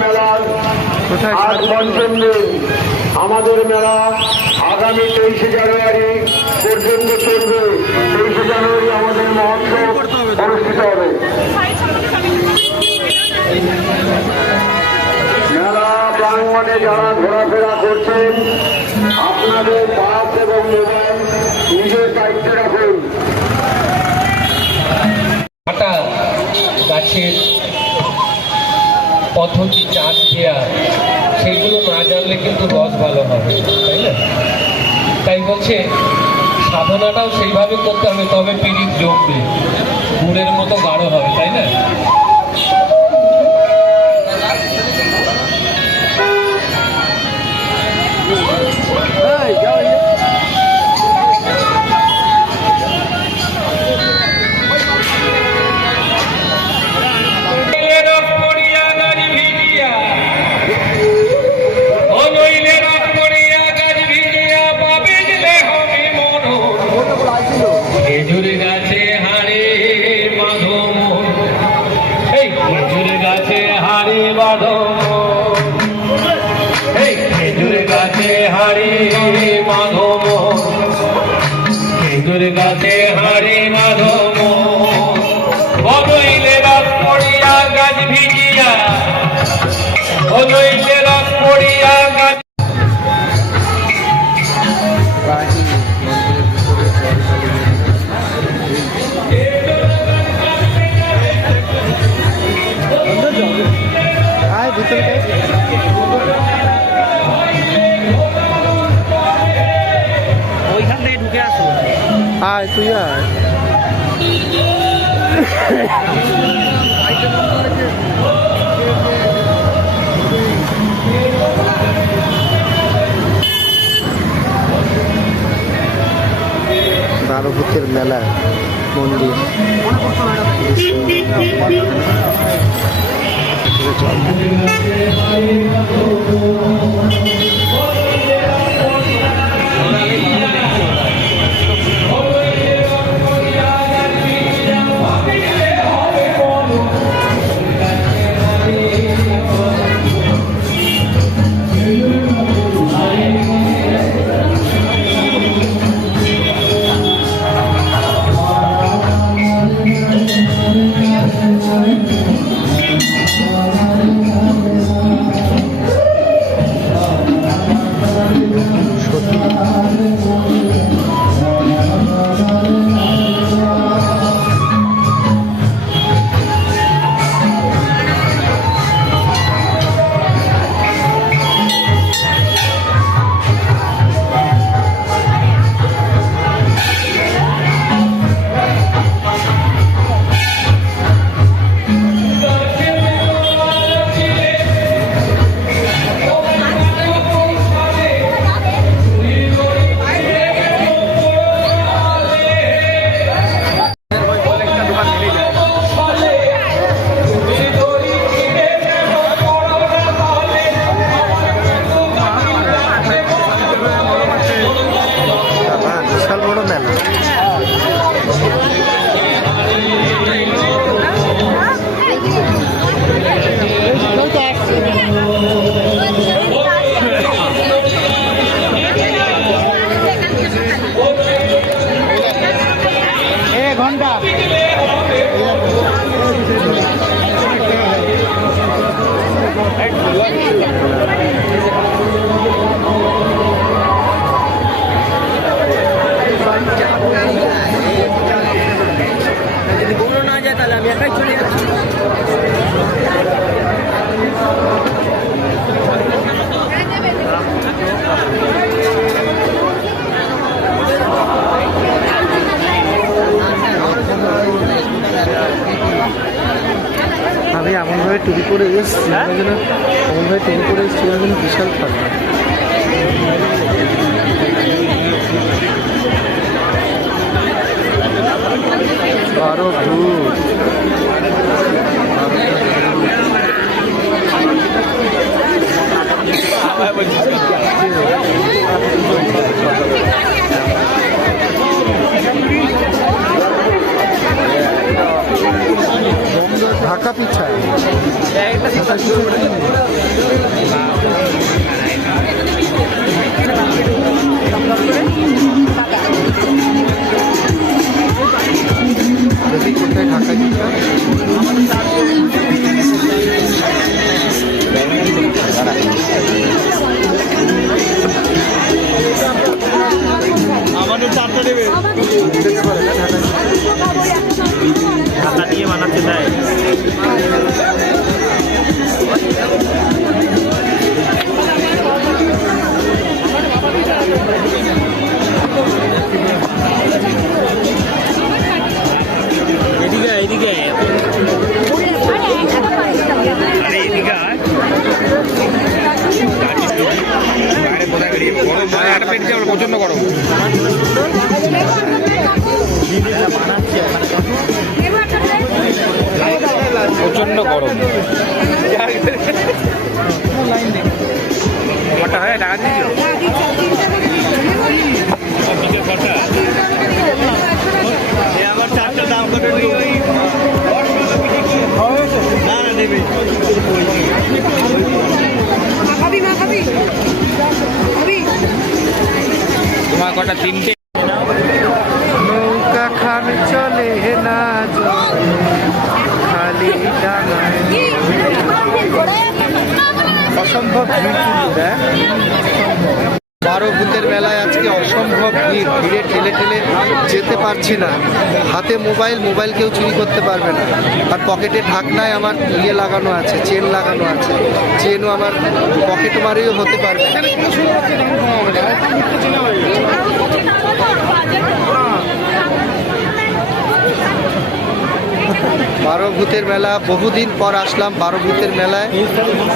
মেলার আজ পঞ্চম দিন। আমাদের মেলা আগামী 23শে জানুয়ারি পর্যন্ত চলবে। 23শে জানুয়ারি আমাদের মহোৎসব অনুষ্ঠিত হবে। মেলা প্রাঙ্গণে যারা ঘোরাফেরা করছেন আপনাদের বাস এবং মোবাইল নিজের দায়িত্বে রাখুন। গাছের পদ্ধতি চাষ দেওয়া সেইগুলো না জানলে কিন্তু রস ভালো হবে, তাই না? তাই বলছে সাধনাটাও সেইভাবে করতে হবে, তবে পীড়িত জমবে, গুড়ের মতো গাঢ় হবে, তাই না? গাছে হাড়ি মাধব বদইলে রাত পড়িয়া গাছ ভিজিয়া, বদইলে রাত পড়িয়া গাছ। ওইখান থেকে ঢুকে আসো। আয় তুই আয়। 12 ভূতের মেলা মন্দির আমি এমনভাবে টুপি করে এসেছি এমনভাবে টুপি করে এসেছি যেন বিশাল ঠান্ডা। আরো ভূত ঢাকা পিঠা দেখি কোথায় ঢাকা দিতে আমাদের চারটা দেবে ঢাকা দিয়ে বানাতে দেয়। এদিকে এদিকে আরে এদিকে বাইরে কোথায় বেরিয়ে গরম আর পেটে আমরা প্রচন্ড গরম প্রচন্ড গরম আমারটা হয় টাকা দিয়েছিল আমার চারটা দাম করে না নেবে তোমার কটা তিনটে নৌকা খান চলে না খালি ডাঙায় অসম্ভব ভিড় কিন্তু বারো ভূতের মেলায় আজকে অসম্ভব ভিড় ভিড়ে ঠেলে ঠেলে যেতে পারছি না হাতে মোবাইল কেউ চুরি করতে পারবে না আর পকেটে ঢাকনায় আমার ইয়ে লাগানো আছে চেন লাগানো আছে চেনও আমার পকেট মারিও হতে পারবে বারো ভূতের মেলা বহুদিন পর আসলাম বারো ভূতের মেলায়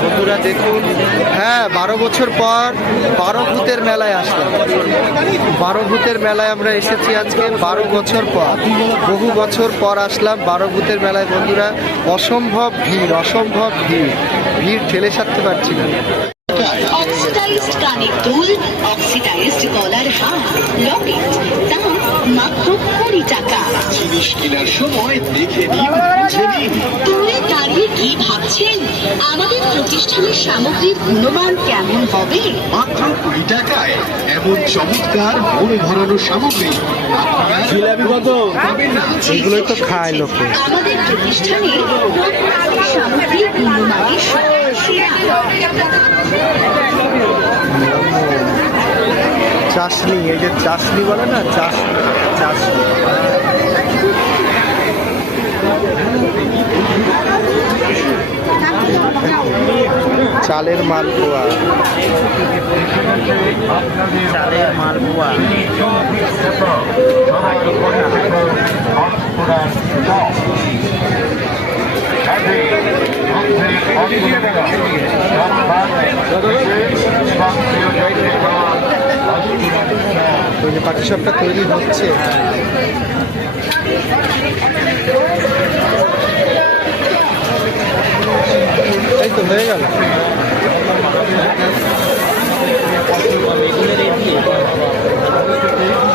বন্ধুরা দেখুন হ্যাঁ 12 বছর পর বারো ভূতের মেলায় আসলাম বারো ভূতের মেলায় আমরা এসেছি আজকে 12 বছর পর বহু বছর পর আসলাম বারো ভূতের মেলায় বন্ধুরা অসম্ভব ভিড় ঠেলে সারতে পারছি না অক্সিডাইজড কানের দুল অক্সিডাইজড গলার হার লকেট দাম মাত্র 20 টাকা জিনিস কেনার সময় দেখে নিন বুঝে নিন দূরে দাঁড়িয়ে কি ভাবছেন আমাদের প্রতিষ্ঠানের সামগ্রীর গুণমান কেমন হবে মাত্র 20 টাকায় এমন চমৎকার মনে ভরানো সামগ্রী জিলাপি কত এগুলোই তো খায় লোকে আমাদের প্রতিষ্ঠানের প্রত্যেকটি সামগ্রীর গুণমানের সেরা চাশনি এই যে চাশনি বলে না চাশনি চালের মালপোয়া ওই যে পাটিসাপটা তৈরি হচ্ছে এই তো হয়ে গেল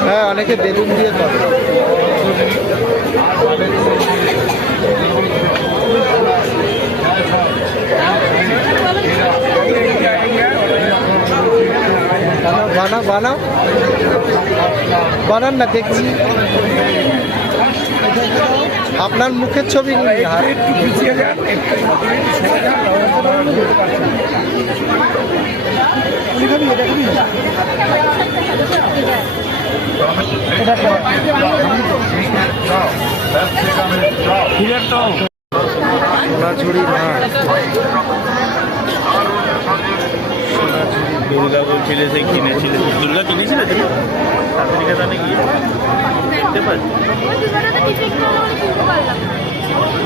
হ্যাঁ অনেকে বেলুন দিয়ে করে বানান না দেখছি আপনার মুখের ছবি নিয়ে সোনাঝুরি মাছ দুর্গা বলছিলে সে কিনেছিল দুর্গা কিনেছিল তুমি শান্তিনিকেতনে গিয়ে দেখতে পাচ্ছি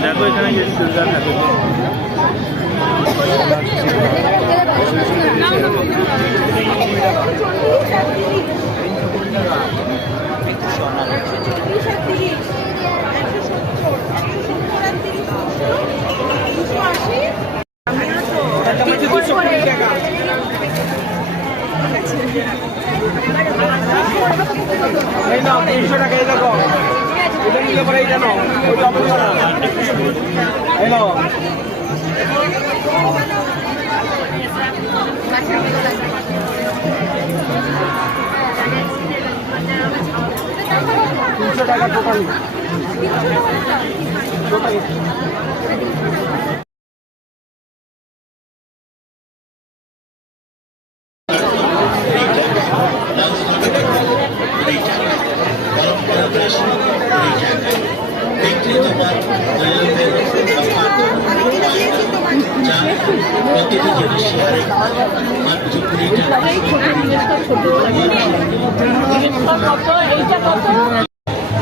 দেখো এখানে যদি দুর্গা থাকে এই নাও 300 টাকা এই দেখো এটা নিলে পরে এইটা নাও ওইটা অপেক্ষা এই নাও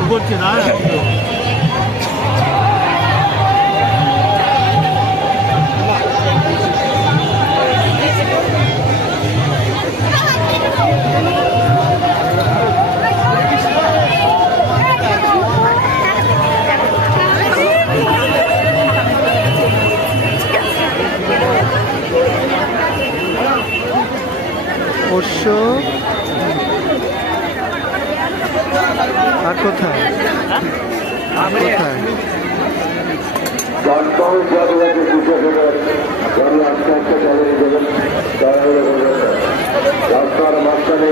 করছে না পোষ্য আর কোথায় কোথায় রাস্তার মাঝখানে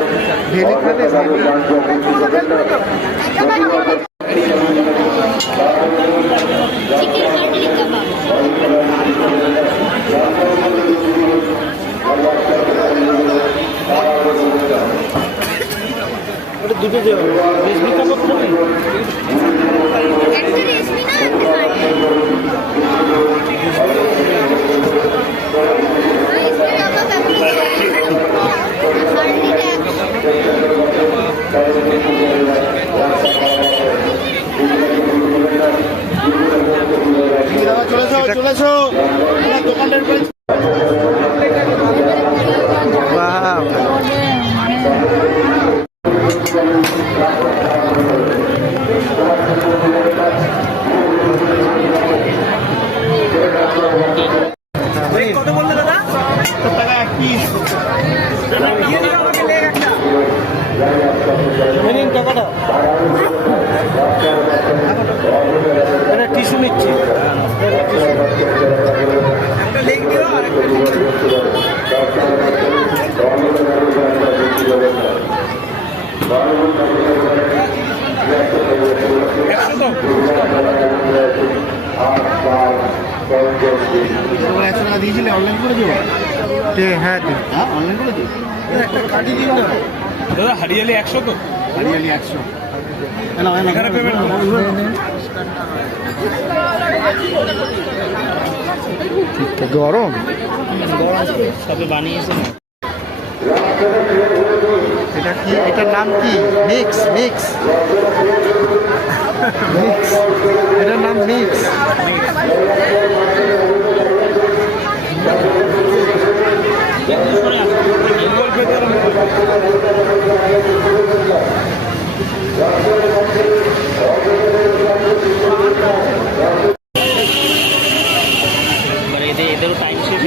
ভেলি খাবে দুটো দেওয়া রেশমি কাপড় নেবে চলেছো দোকানের বাহ কত বললে দাদা? টাকা এক পিস নিন টাকাটা। এটা টিস্যু নিচ্ছি। একটা লেগ দিও আর একটা একশো টাকা দিয়েছিলে অনলাইন করে দেবো? হ্যাঁ হ্যাঁ অনলাইন করে দেবো। একটা কাটি দিন না দাদা। হারিয়ালি 100 তো? হারিয়ালি 100 এখানে পেমেন্ট গরম সবে বানিয়েছে না। এটা কি এটার নাম কি মিক্স মিক্স মিক্স এটার নাম মিক্স এদেরও টাইম শেষ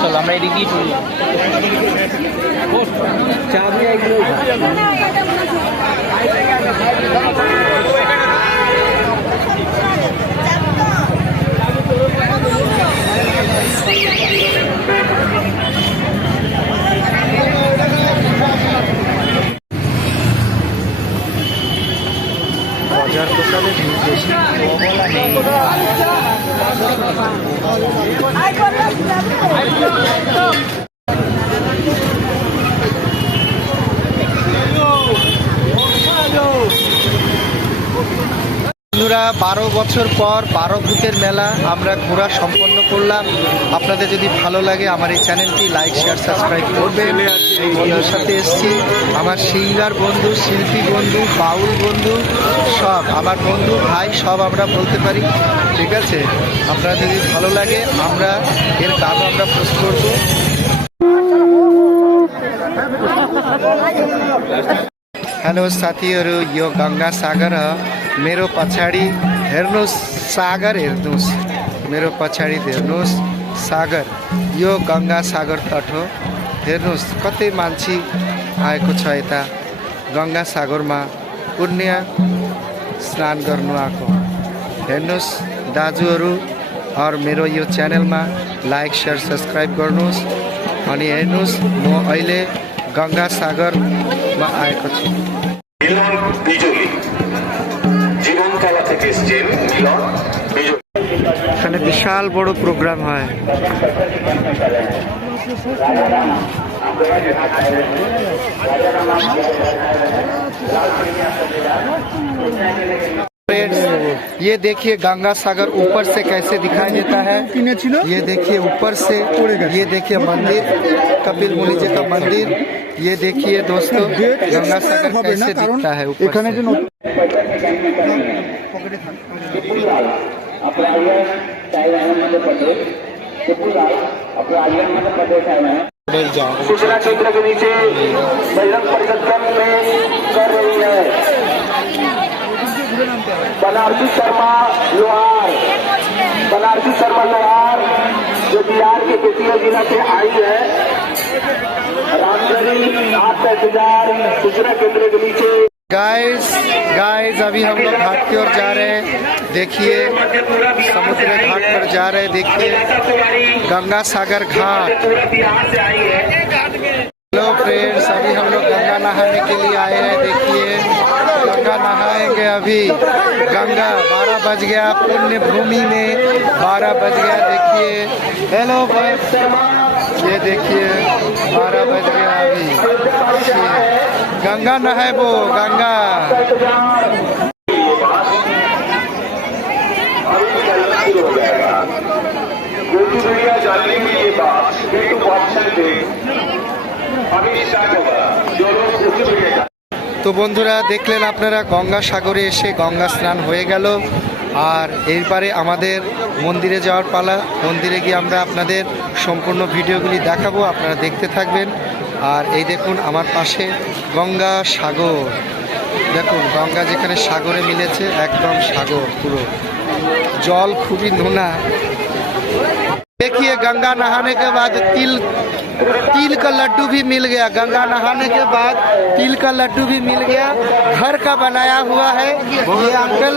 চলো আমরা এদিক দিয়ে চলি। বাজার দোকানে ভিড় বেশি বন্ধুরা 12 বছর পর 12 ভূতের মেলা আমরা ঘোরা সম্পন্ন করলাম। আপনাদের যদি ভালো লাগে আমার এই চ্যানেলটি লাইক শেয়ার সাবস্ক্রাইব করবেন। এই বন্ধুর সাথে এসেছি, আমার সিঙ্গার বন্ধু, শিল্পী বন্ধু, বাউল বন্ধু, সব আমার বন্ধু ভাই সব আমরা বলতে পারি। ঠিক আছে, আপনারা যদি ভালো লাগে আমরা এর গানও আমরা পোস্ট করব। हेलो साथीहरू, यो गङ्गा सागर हो। मेरो पछाडि हेर्नुहोस् सागर, हेर्नुहोस् मेरो पछाडि हेर्नुहोस् सागर, यो गङ्गा सागर तट हो। हेर्नुहोस् कतै मान्छे आएको छ यता गङ्गा सागरमा पुण्य स्नान गर्नु आएको। हेर्नुहोस् दाजुहरू और मेरो यो च्यानलमा लाइक शेयर सब्सक्राइब गर्नुहोस्। अनि हेर्नुहोस् म अहिले गङ्गा सागरमा आएको छु। মিলন বিজলি জীবনতলা থেকে এসছেন মিলন বিজলি। এখানে বিশাল বড় প্রোগ্রাম হয়। फ्रेंड्स ये देखिए गंगा सागर ऊपर से कैसे दिखाई देता है। ये देखिए ऊपर से, ये देखिए मंदिर कपिल मुनि जी का मंदिर। ये देखिए दोस्तों गंगा सागर कैसे दिखता है ऊपर से। सूचना केंद्र के नीचे बजरंग परिषद में कर रही है बनारसी शर्मा लोहार। बनारसी शर्मा लोहार जो बिहार के बेतिया जिला से आई है। रामगढ़ी 8 तहसीलदार सूचना केंद्र के नीचे। गाइस अभी हम लोग घाट की ओर जा रहे हैं। देखिए समुद्र घाट पर जा रहे हैं। देखिए गंगा सागर घाट। हेलो फ्रेंड्स, अभी हम लोग गंगा नहाने के लिए आए हैं। देखिए गंगा नहाएंगे अभी। गंगा 12 बज गया, पुण्य भूमि में 12 बज गया। देखिए हेलो बस, ये देखिए 12 बज गया अभी। गंगा नहाए वो गंगा। जानने के लिए बात यूट्यूब ऑप्शन पे अभी स्टार्ट होगा। जो लोग তো বন্ধুরা দেখলেন আপনারা গঙ্গা সাগরে এসে গঙ্গা স্নান হয়ে গেল। আর এরপরে আমাদের মন্দিরে যাওয়ার পালা। মন্দিরে গিয়ে আমরা আপনাদের সম্পূর্ণ ভিডিওগুলি দেখাবো, আপনারা দেখতে থাকবেন। আর এই দেখুন আমার পাশে গঙ্গা সাগর। দেখুন গঙ্গা যেখানে সাগরে মিলেছে, একদম সাগর পুরো, জল খুবই নোনা। देखिए गंगा नहाने के बाद तिल का लड्डू भी मिल गया। गंगा नहाने के बाद तिल का लड्डू भी मिल गया, घर का बनाया हुआ है। ये अंकल,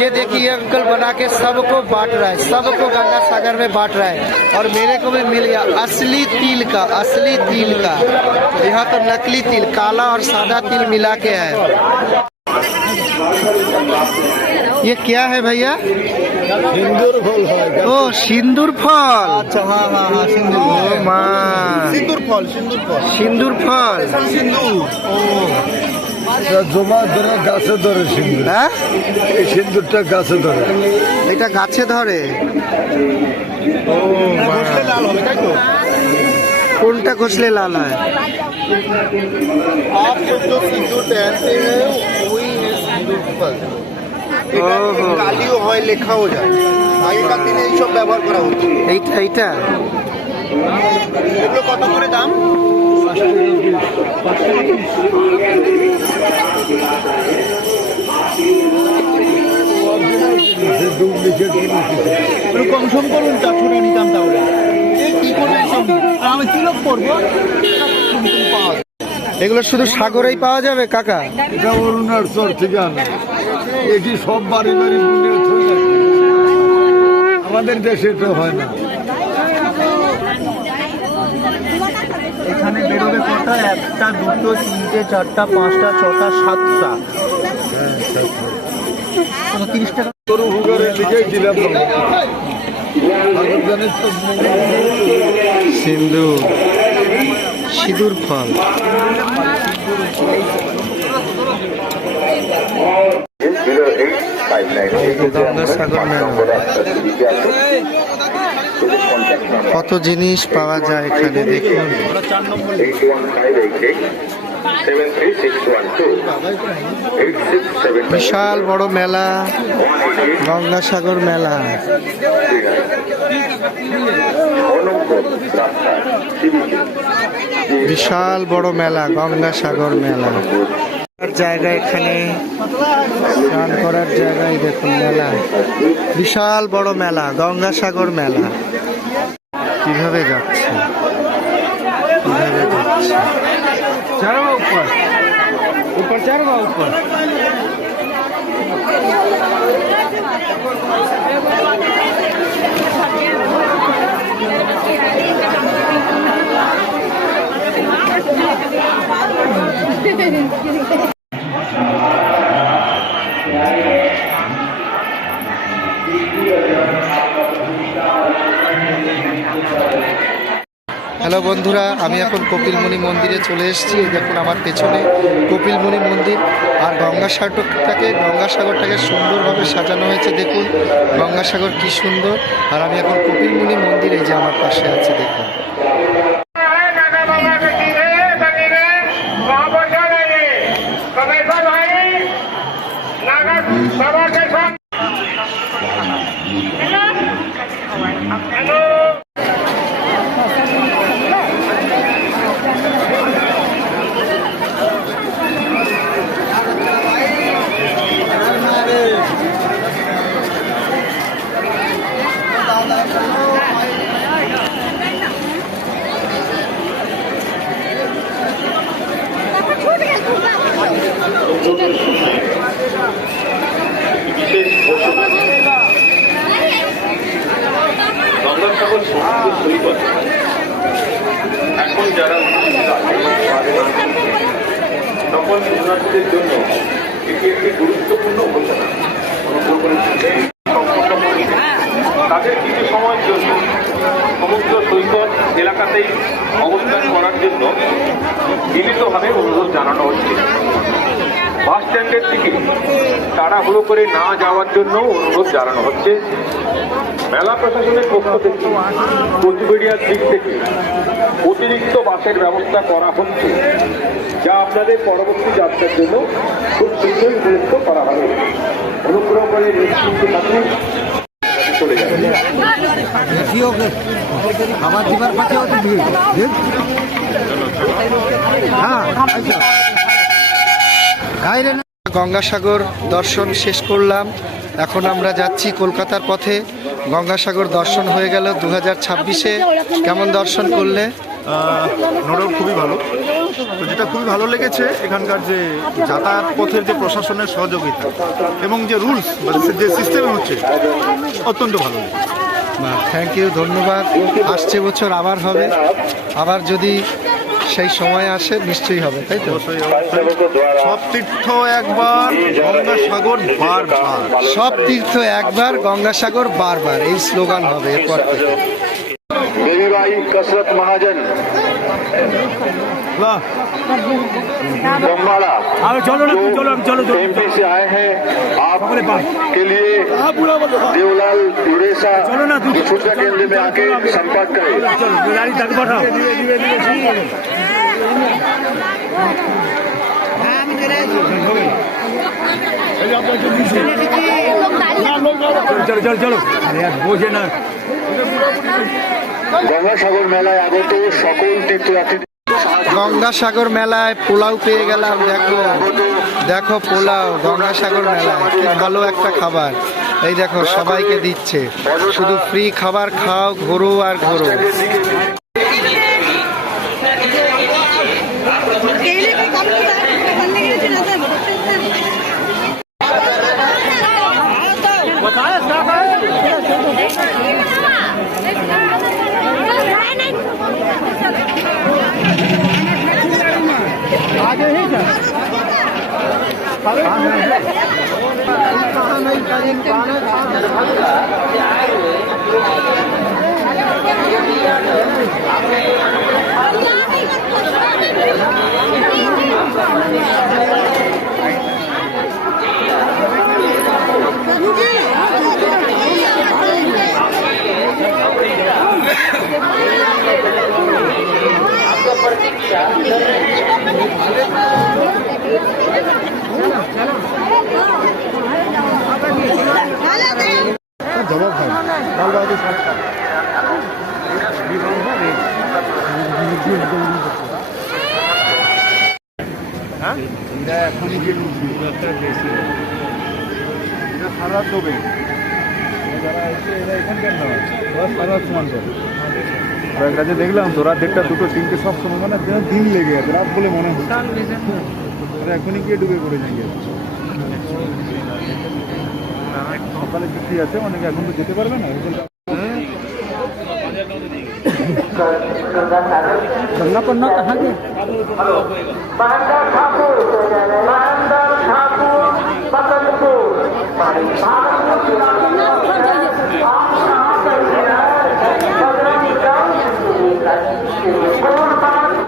ये देखिए अंकल बना के सबको बांट रहा है, सबको गंगा सागर में बांट रहा है। और मेरे को भी मिल गया असली तिल का, असली तिल का। यहाँ तो नकली तिल, काला और सादा तिल मिला के है। ये क्या है भैया? सिंदूर फल है। ओ सिंदूर फल। अच्छा हाँ हाँ हाँ सिंदूर ও মা, सिंदूर फल सिंदूर फल সিন্দুর ফল। सिंदूर জমা ধরে গাছে ধরে সিন্দুর। হ্যাঁ এই সিন্দুরটা গাছে ধরে। এটা গাছে ধরে। ও মা, ঘষলে লাল হবে তাই তো। কোনটা ঘষলে লাল হয়? आप जो सिंदूर पहनते हैं वही है सिंदूर फल। ওহো, কালিও হয়, লেখাও যায়। আগেকার দিনে এইসব ব্যবহার করা হতো। এইটা এইটা এগুলো কত করে দাম? ডুপ্লিকেট একটু কম সম করুন, 400 নিতাম তাহলে। কি করবেন সঙ্গে? আর আমি কিলো করবো? এগুলো শুধু সাগরেই পাওয়া যাবে কাকা? এটা অরুণাচল থেকে আনে। এটি সব বাড়ি বাড়ি বুনে থাকে। আমাদের দেশে এটা হয় না। এখানে বেরোবে কটা? 1টা 2টো 3টে 4টা 5টা 6টা 7টা। 30 টাকা। গরু হুগারের দিকেই দিলাম। সিন্দুর, সিঁদুর ফল। গঙ্গা সাগর মেলা। কত জিনিস পাওয়া যায় এখানে দেখুন। বিশাল বড় মেলা, গঙ্গা সাগর মেলা। বিশাল বড় মেলা, গঙ্গা সাগর মেলা। জায়গা এখানে স্নান করার জায়গায় দেখুন মেলা, বিশাল বড় মেলা, গঙ্গা সাগর মেলা। কিভাবে যাচ্ছে, কিভাবে যাচ্ছে? प्रचार हुआ ऊपर হ্যালো বন্ধুরা, আমি এখন কপিলমুনি মন্দিরে চলে এসেছি। এই দেখুন আমার পেছনে কপিলমুনি মন্দির, আর গঙ্গাসাগরটাকে সুন্দরভাবে সাজানো হয়েছে। দেখুন গঙ্গাসাগর কি সুন্দর, আর আমি এখন কপিলমুনি মন্দির, এই যে আমার পাশে আছে দেখুন। গঙ্গাসাগর সমুদ্র সৈকত এখন যারা সকল শরণার্থীদের জন্য এটি একটি গুরুত্বপূর্ণ ঘোষণা অনুভব করেছে। তাদের কিছু সময়ের জন্য সমুদ্র সৈকত এলাকাতেই অবস্থান করার জন্য সীমিতভাবে অনুরোধ জানানো হচ্ছে। বাস স্ট্যান্ডের দিকে তাড়াহুড়ো করে না যাওয়ার জন্য অনুরোধ জানানো হচ্ছে। মেলা প্রশাসনের পক্ষ থেকে কোচবিহার দিক থেকে অতিরিক্ত বাসের ব্যবস্থা করা হচ্ছে, যা আপনাদের পরবর্তী যাত্রার জন্য খুব শীঘ্রই উপযুক্ত করা হবে। অনুগ্রহ করে নিশ্চিন্ত থাকুন, চলে যাবে। গঙ্গাসাগর দর্শন শেষ করলাম। এখন আমরা যাচ্ছি কলকাতার পথে। গঙ্গাসাগর দর্শন হয়ে গেল 2026-এ। কেমন দর্শন করলে? নোটাও খুবই ভালো। তো যেটা খুবই ভালো লেগেছে এখানকার যে যাতায়াত পথের যে প্রশাসনের সহযোগিতা এবং যে রুলস যে সিস্টেম হচ্ছে অত্যন্ত ভালো লেগেছে। থ্যাংক ইউ, ধন্যবাদ। আসছে বছর আবার হবে, আবার যদি সেই সময় আসে নিশ্চয়ই হবে, তাই তো? সব তীর্থ একবার, গঙ্গাসাগর বারবার। সব তীর্থ একবার, গঙ্গাসাগর বারবার, এই স্লোগান হবে এরপর থেকে। देवीबाई कसरत महाजन बम्बाड़ा जो एमपी से आए हैं, आपके लिए देवलाल उड़ेसा सूचना केंद्र में आके संपर्क करें। चलो अरे यार बोझे ना গঙ্গাসাগর মেলায় আগত সকল তীর্থযাত্রী গঙ্গাসাগর মেলায় পোলাও পেয়ে গেলাম। দেখো দেখো পোলাও, গঙ্গাসাগর মেলায় কি ভালো একটা খাবার। এই দেখো সবাইকে দিচ্ছে, শুধু ফ্রি খাবার খাও, ঘোরো আর ঘোরো। জবাব হয় লাল বাহাদুর শাস্ত্রী সারা দেবে যারা আছে এরা এখানকার নয়, সারা সমান করে। আর এক কাজে দেখলাম তো রাত 1টা 2টো 3টে সব সময় মানে দিন লেগে আছে, রাত বলে মনে হচ্ছে। এখনই গিয়ে ডুবে পড়ে যাই সকালে ছুটি আছে অনেকে এখন তো যেতে পারবে না गंगा पन्ना कहाँ के Terima kasih.